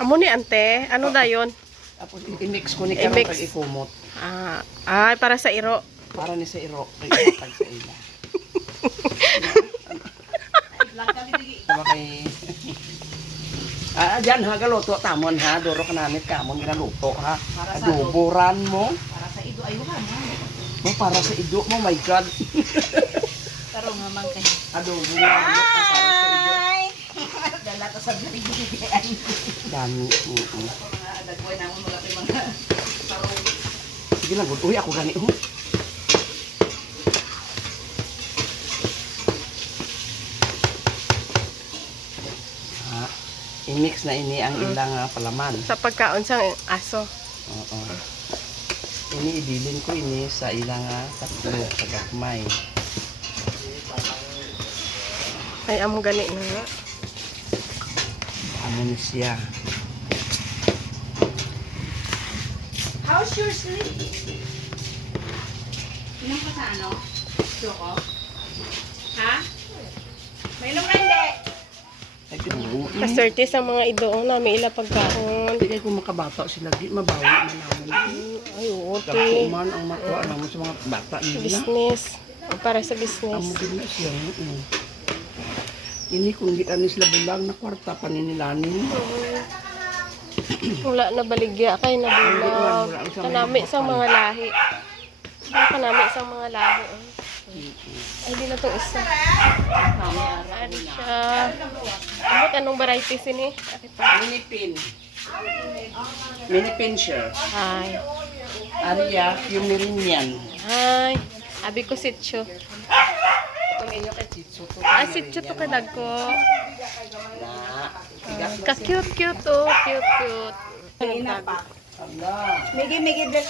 Amo ni ante, ano dayon? Tapos i-mix ko ni karong pag ikumot. Ah, ay para sa iro. Para ni sa iro, pag sa ila. Diba kay... Diyan ha, galuto, tamon ha, duro ka namit kamon, galuto ha. Aduburan mo. Para sa ido ayuhan ha. Para sa ido mo, my God. Tarong naman kay. Aduburan mo, para sa ido. Dala ta sa bibigyan. Dami. Mga dagway na mo mga tarong. Sige lang, uy, ako gani. I-mix na ini ang ilang palaman. Sa pagkaon sang aso. Oo. Ini ibilin ko ini sa ilang tatlo sa gagmay. Ay amo gani na nga. Amo ni siya. How's your sleep? Inom ka sa ano? Choco? Ha? May inom ka hindi? Ay, pinuro. Kaserte sa mga idoong na may ila pagkaon. Hindi kayo kung makabata sila, di mabawi man namin. Ay, oo, Kapag te. man ang makuha naman sa mga bata nila. Business. Para sa Amo business. din na siya. Ini kung di ano sila bulang na kwarta paninilanin. Wala na baligya kay nabulag. Kanami sa mga lahi. Kanami sa mga lahi. Ay, di na to isa. Ari siya. Amot, anong varieties ini? Minipin. Minipin siya. Ay. Aria, yung Meridian. Ay. Abi ko sityo. Itong inyo kay Chitso to. Ah, sityo to kadag ko. Na. Ka-cute, cute, oh. Cute, cute. Ina pa. Ala. Migi